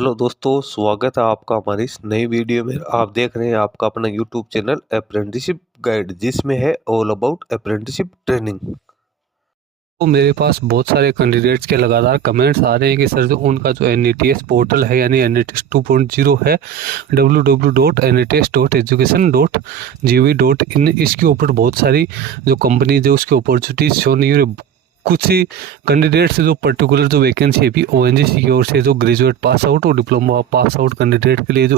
Hello दोस्तों, स्वागत है आपका हमारी इस नई वीडियो में। आप देख रहे हैं आपका अपना यूट्यूब चैनल अप्रेंटिसशिप गाइड, जिसमें है ऑल अबाउट अप्रेंटिसशिप ट्रेनिंग। तो मेरे पास बहुत सारे कैंडिडेट्स के लगातार कमेंट्स आ रहे हैं कि सर जो उनका जो NETS पोर्टल है यानी NETS 2.0 है www.nets.education.gov.in इसके ऊपर बहुत सारी जो कंपनीज है उसकी अपॉर्चुनिटीज शो नहीं हो रही। कुछ ही कैंडिडेट्स जो पर्टिकुलर जो वैकेंसी है भी ONGC की ओर से जो ग्रेजुएट पास आउट और डिप्लोमा पास आउट कैंडिडेट के लिए जो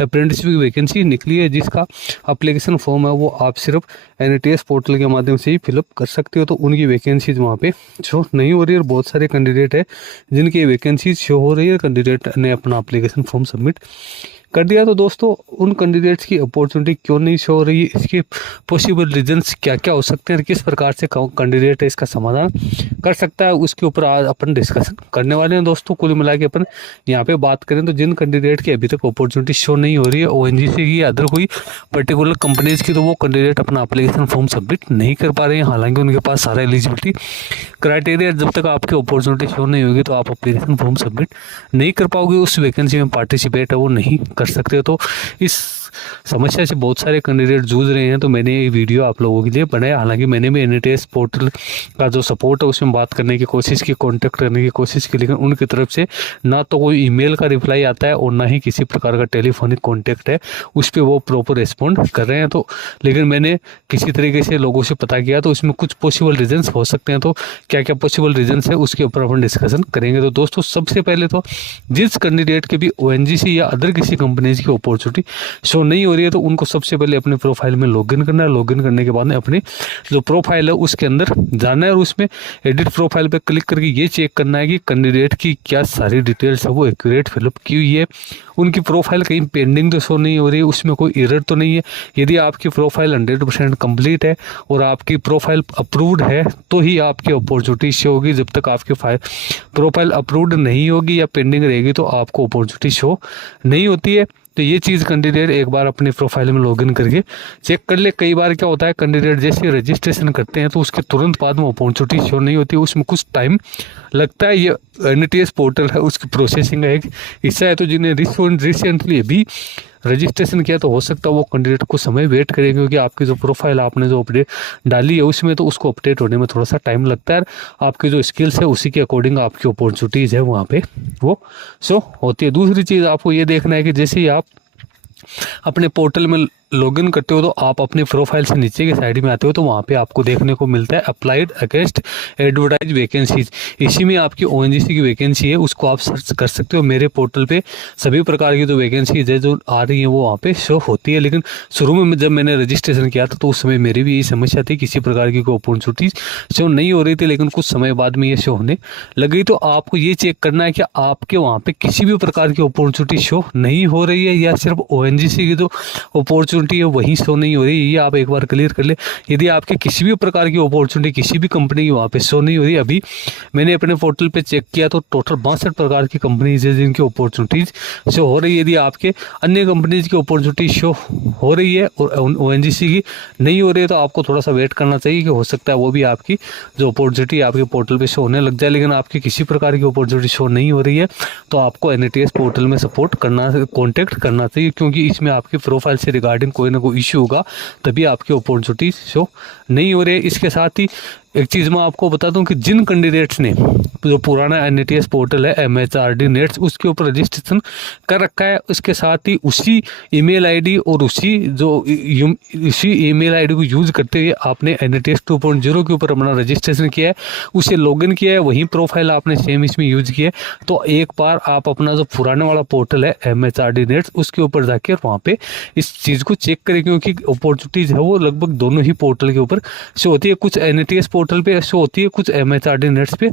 अप्रेंटिसशिप की वैकेंसी निकली है, जिसका अप्लीकेशन फॉर्म है वो आप सिर्फ NETS पोर्टल के माध्यम से ही फिलअप कर सकते हो। तो उनकी वैकेंसीज वहाँ पे शो नहीं हो रही है और बहुत सारे कैंडिडेट है जिनकी वैकेंसीज शो हो रही है। कैंडिडेट ने अपना अप्लीकेशन फॉर्म सबमिट कर दिया। तो दोस्तों उन कैंडिडेट्स की अपॉर्चुनिटी क्यों नहीं शो हो रही है, इसके पॉसिबल रीजंस क्या क्या हो सकते हैं और किस प्रकार से कैंडिडेट है इसका समाधान कर सकता है, उसके ऊपर आज अपन डिस्कशन करने वाले हैं। दोस्तों कुल मिला के अपन यहाँ पे बात करें तो जिन कैंडिडेट की अभी तक अपॉर्चुनिटी शो नहीं हो रही है ONGC की या अदर कोई पर्टिकुलर कंपनीज की, तो वो कैंडिडेट अपना एप्लीकेशन फॉर्म सबमिट नहीं कर पा रहे हैं। हालांकि उनके पास सारा एलिजिबिलिटी क्राइटेरिया, जब तक आपकी अपॉर्चुनिटी शो नहीं होगी तो आप एप्लीकेशन फॉर्म सबमिट नहीं कर पाओगे, उस वैकेंसी में पार्टिसिपेट है वो नहीं कर सकते। तो इस समस्या से बहुत सारे कैंडिडेट जूझ रहे हैं। तो मैंने ये वीडियो आप लोगों के लिए बनाया। हालांकि मैंने भी NETS पोर्टल का जो सपोर्ट है उसमें बात करने की कोशिश की, कॉन्टेक्ट करने की कोशिश की, लेकिन उनकी तरफ से ना तो कोई ईमेल का रिप्लाई आता है और ना ही किसी प्रकार का टेलीफोनिक कॉन्टेक्ट है उस पर वो प्रॉपर रिस्पॉन्ड कर रहे हैं। तो लेकिन मैंने किसी तरीके से लोगों से पता किया तो इसमें कुछ पॉसिबल रीजंस हो सकते हैं। तो क्या क्या पॉसिबल रीजंस है उसके ऊपर अपन डिस्कशन करेंगे। तो दोस्तों सबसे पहले तो जिस कैंडिडेट के भी ONGC या अदर किसी कंपनीज की अपॉर्चुनिटी शो नहीं हो रही है तो उनको सबसे पहले अपने प्रोफाइल में लॉगिन करना है। लॉगिन करने के बाद में अपनी जो प्रोफाइल है उसके अंदर जाना है और उसमें एडिट प्रोफाइल पे क्लिक करके ये चेक करना है कि कैंडिडेट की क्या सारी डिटेल्स है वो एक्यूरेट फिलअप की हुई है, उनकी प्रोफाइल कहीं पेंडिंग तो शो नहीं हो रही है, उसमें कोई एरर तो नहीं है। यदि आपकी प्रोफाइल 100% कंप्लीट है और आपकी प्रोफाइल अप्रूव्ड है तो ही आपकी अपॉर्चुनिटी शो होगी। जब तक आपकी प्रोफाइल अप्रूव्ड नहीं होगी या पेंडिंग रहेगी तो आपको अपॉर्चुनिटी शो नहीं होती है। तो ये चीज़ कैंडिडेट एक बार अपनी प्रोफाइल में लॉगिन करके चेक कर ले। कई बार क्या होता है कैंडिडेट जैसे रजिस्ट्रेशन करते हैं तो उसके तुरंत बाद में अपॉर्चुनिटी शो नहीं होती, उसमें कुछ टाइम लगता है। ये NETS पोर्टल है उसकी प्रोसेसिंग का एक हिस्सा है। तो जिन्हें रिसेंटली अभी रजिस्ट्रेशन किया तो हो सकता है वो कैंडिडेट को समय वेट करें, क्योंकि आपकी जो प्रोफाइल आपने जो अपडेट डाली है उसमें तो उसको अपडेट होने में थोड़ा सा टाइम लगता है। आपकी जो स्किल्स है उसी के अकॉर्डिंग आपकी अपॉर्चुनिटीज़ है वहाँ पे वो शो होती है। दूसरी चीज़ आपको ये देखना है कि जैसे ही आप अपने पोर्टल में लॉगिन करते हो तो आप अपनी प्रोफाइल से नीचे की साइड में आते हो तो वहाँ पे आपको देखने को मिलता है अप्लाइड अगेंस्ट एडवर्टाइज वैकेंसीज। इसी में आपकी ONGC की वैकेंसी है, उसको आप सर्च कर सकते हो। मेरे पोर्टल पे सभी प्रकार की जो वैकेंसीज है जो आ रही है वो वहाँ पे शो होती है। लेकिन शुरू में जब मैंने रजिस्ट्रेशन किया था तो उस समय मेरी भी यही समस्या थी, किसी प्रकार की कोई अपॉर्चुनिटीज शो नहीं हो रही थी। लेकिन कुछ समय बाद में ये शो होने लग गई। तो आपको ये चेक करना है कि आपके वहाँ पे किसी भी प्रकार की अपॉर्चुनिटी शो नहीं हो रही है या सिर्फ ONGC की जो अपॉर्चुनिटी है वहीं शो नहीं हो रही है, ये आप एक बार क्लियर कर ले। यदि आपके किसी भी प्रकार की अपॉर्चुनिटी किसी भी कंपनी की वहाँ पे शो नहीं हो रही, अभी मैंने अपने पोर्टल पे चेक किया तो टोटल 62 प्रकार की कंपनीज है जिनकी अपॉर्चुनिटीज शो हो रही है। यदि आपके अन्य कंपनीज की अपॉर्चुनिटी शो हो रही है और ONGC की नहीं हो रही है तो आपको थोड़ा सा वेट करना चाहिए कि हो सकता है वो भी आपकी जो अपॉर्चुनिटी आपके पोर्टल पे शो होने लग जाए। लेकिन आपकी किसी प्रकार की अपॉर्चुनिटी शो नहीं हो रही है तो आपको NETS पोर्टल में सपोर्ट करना कॉन्टेक्ट करना चाहिए, क्योंकि इसमें आपकी प्रोफाइल से रिगार्डिंग कोई ना कोई इश्यू होगा तभी आपकी अपॉर्चुनिटी शो नहीं हो रही है। इसके साथ ही एक चीज़ मैं आपको बता दूं कि जिन कैंडिडेट्स ने जो पुराना NETS पोर्टल है MHRD नेट्स उसके ऊपर रजिस्ट्रेशन कर रखा है, उसके साथ ही उसी ईमेल आईडी और उसी ईमेल आईडी को यूज़ करते हुए आपने NETS 2.0 के ऊपर अपना रजिस्ट्रेशन किया है, उसे लॉगिन किया है, वही प्रोफाइल आपने सेम इसमें यूज किया है, तो एक बार आप अपना जो पुराने वाला पोर्टल है MHRD नेट्स उसके ऊपर जाके वहाँ पे इस चीज़ को चेक करें, क्योंकि अपॉर्चुनिटीज़ है वो लगभग दोनों ही पोर्टल के ऊपर शो होती है। कुछ NETS पोर्टल पे शो होती है, कुछ MHRD नेट्स पे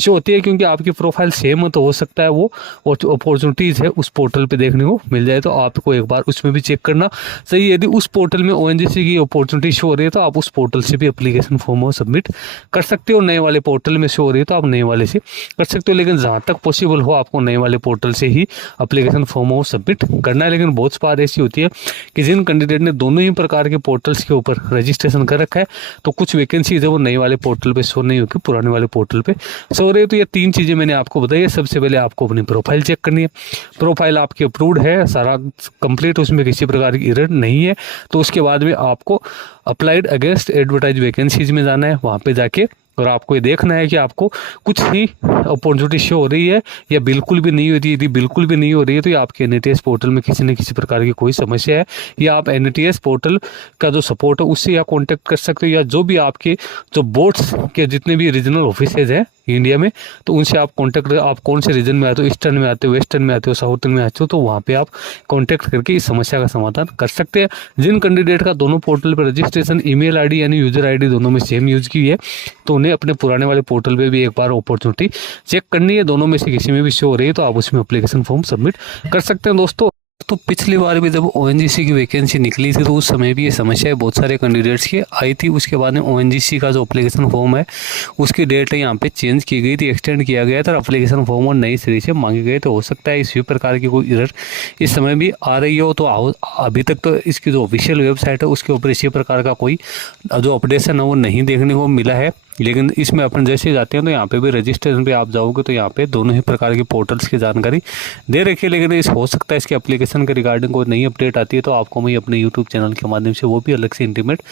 शो होती है, क्योंकि आपकी प्रोफाइल सेम है तो हो सकता है वो अपॉर्चुनिटीज़ है उस पोर्टल पे देखने को मिल जाए। तो आपको एक बार उसमें भी चेक करना सही। यदि उस पोर्टल में ONGC की अपॉर्चुनिटी शो हो रही है तो आप उस पोर्टल से भी एप्लीकेशन फॉर्म सबमिट कर सकते हो। नए वाले पोर्टल में शो हो रही है तो आप नए वाले से कर सकते हो, लेकिन जहाँ तक पॉसिबल हो आपको नए वाले पोर्टल से ही एप्लीकेशन फॉर्म सबमिट करना है। लेकिन बहुत बार ऐसी होती है कि जिन कैंडिडेट ने दोनों ही प्रकार के पोर्टल्स के ऊपर रजिस्ट्रेशन कर रखा है तो कुछ वैकेंसीज है वो नए वाले पोर्टल पे शो नहीं होगी, पुराने वाले पोर्टल पे शो रही है। तो ये 3 चीज़ें मैंने आपको बताई है। सबसे पहले आपको अपनी प्रोफाइल चेक करनी है, प्रोफाइल आपकी अप्रूव्ड है, सारा कंप्लीट, उसमें किसी प्रकार की एरर नहीं है। तो उसके बाद में आपको अप्लाइड अगेंस्ट एडवर्टाइज वैकेंसीज में जाना है, वहाँ पे जाके और आपको ये देखना है कि आपको कुछ ही अपॉर्चुनिटी शो हो रही है या बिल्कुल भी नहीं हो रही है। यदि बिल्कुल भी नहीं हो रही है तो ये आपके NATS पोर्टल में किसी न किसी प्रकार की कोई समस्या है, या आप NATS पोर्टल का जो सपोर्ट है उससे या कॉन्टैक्ट कर सकते हो, या जो भी आपके जो बोर्ड्स के जितने भी रीजनल ऑफिसेज हैं इंडिया में, तो उनसे आप कॉन्टैक्ट, आप कौन से रीजन में आते हो, ईस्टर्न में आते हो, वेस्टर्न में आते हो, साउथर्न में आते हो, तो वहाँ पे आप कॉन्टैक्ट करके इस समस्या का समाधान कर सकते हैं। जिन कैंडिडेट का दोनों पोर्टल पर रजिस्ट्रेशन ईमेल आईडी यानी यूजर आईडी दोनों में सेम यूज की है, तो उन्हें अपने पुराने वाले पोर्टल पे भी एक बार अपॉर्चुनिटी चेक करनी है। दोनों में से किसी में भी शो हो रही है तो आप उसमें एप्लीकेशन फॉर्म सबमिट कर सकते हैं दोस्तों। तो पिछली बार भी जब ONGC की वैकेंसी निकली थी तो उस समय भी ये समस्या बहुत सारे कैंडिडेट्स की आई थी। उसके बाद में ONGC का जो एप्लीकेशन फॉर्म है उसकी डेट यहाँ पे चेंज की गई थी, एक्सटेंड किया गया था, और एप्लीकेशन फॉर्म और नई सिरे से मांगे गए। तो हो सकता है इसी प्रकार की कोई एरर इस समय भी आ रही हो। तो अभी तक तो इसकी जो ऑफिशियल वेबसाइट है उसके ऊपर इसी प्रकार का कोई जो अपडेशन है वो नहीं देखने को मिला है। लेकिन इसमें अपन जैसे जाते हैं तो यहाँ पे भी रजिस्ट्रेशन पे आप जाओगे तो यहाँ पे दोनों ही प्रकार की पोर्टल्स की जानकारी दे रखी है। लेकिन इस हो सकता है इसके एप्लीकेशन के रिगार्डिंग कोई नई अपडेट आती है तो आपको मैं अपने यूट्यूब चैनल के माध्यम से वो भी अलग से इंटीमेट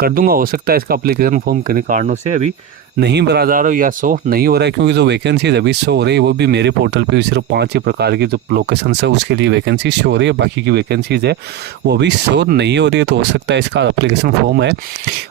कर दूंगा। हो सकता है इसका एप्लीकेशन फॉर्म किन्हीं कारणों से अभी नहीं भरा जा रहा हो या शो नहीं हो रहा है, क्योंकि जो वैकेंसीज अभी शो हो रही है वो भी मेरे पोर्टल पे सिर्फ 5 ही प्रकार की जो लोकेशन है उसके लिए वैकेंसी शो हो रही है, बाकी की वैकेंसीज है वो अभी शो नहीं हो रही है। तो हो सकता है इसका एप्लीकेशन फॉर्म है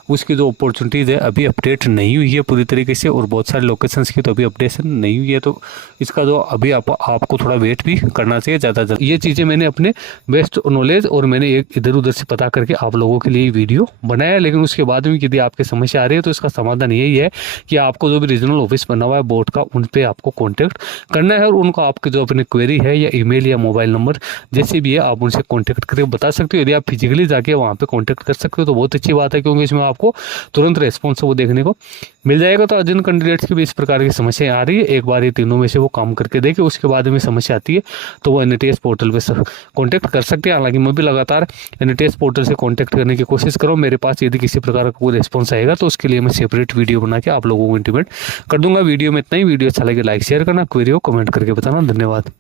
उसकी जो अपॉर्चुनिटीज़ है अभी अपडेट नहीं हुई है पूरी तरीके से, और बहुत सारे लोकेशंस की तो अभी अपडेशन नहीं हुई है। तो इसका जो अभी आपको थोड़ा वेट भी करना चाहिए ज़्यादा जल्द। ये चीज़ें मैंने अपने बेस्ट नॉलेज और मैंने एक इधर उधर से पता करके आप लोगों के लिए वीडियो बनाया। लेकिन उसके बाद भी यदि आपकी समस्या आ रही है तो इसका समाधान यही है कि आपको जो भी रीजनल ऑफिस बना हुआ है बोर्ड का उन पे आपको कांटेक्ट करना है, और उनको आपकी जो अपनी क्वेरी है या ईमेल या मोबाइल नंबर जैसे भी है आप उनसे कांटेक्ट करके बता सकते हो। यदि आप फिजिकली जाके वहाँ पे कांटेक्ट कर सकते हो तो बहुत अच्छी बात है, क्योंकि इसमें आपको तुरंत रेस्पॉन्स वो देखने को मिल जाएगा। तो जिन कैंडिडेट्स की भी इस प्रकार की समस्या आ रही है एक बार ये तीनों में से वो काम करके देखे, उसके बाद में समस्या आती है तो वो NATS पोर्टल पर कॉन्टैक्ट कर सकते हैं। हालांकि मैं भी लगातार NATS पोर्टल से कॉन्टैक्ट करने की कोशिश करूँ। मेरे पास यदि किसी प्रकार का कोई रिस्पॉन्स आएगा तो उसके लिए मैं सेपरेट वीडियो बना के आप लोगों को इंटीमेट कर दूंगा। वीडियो में इतना ही। वीडियो अच्छा लगे लाइक शेयर करना, क्वेरी हो कमेंट करके बताना। धन्यवाद।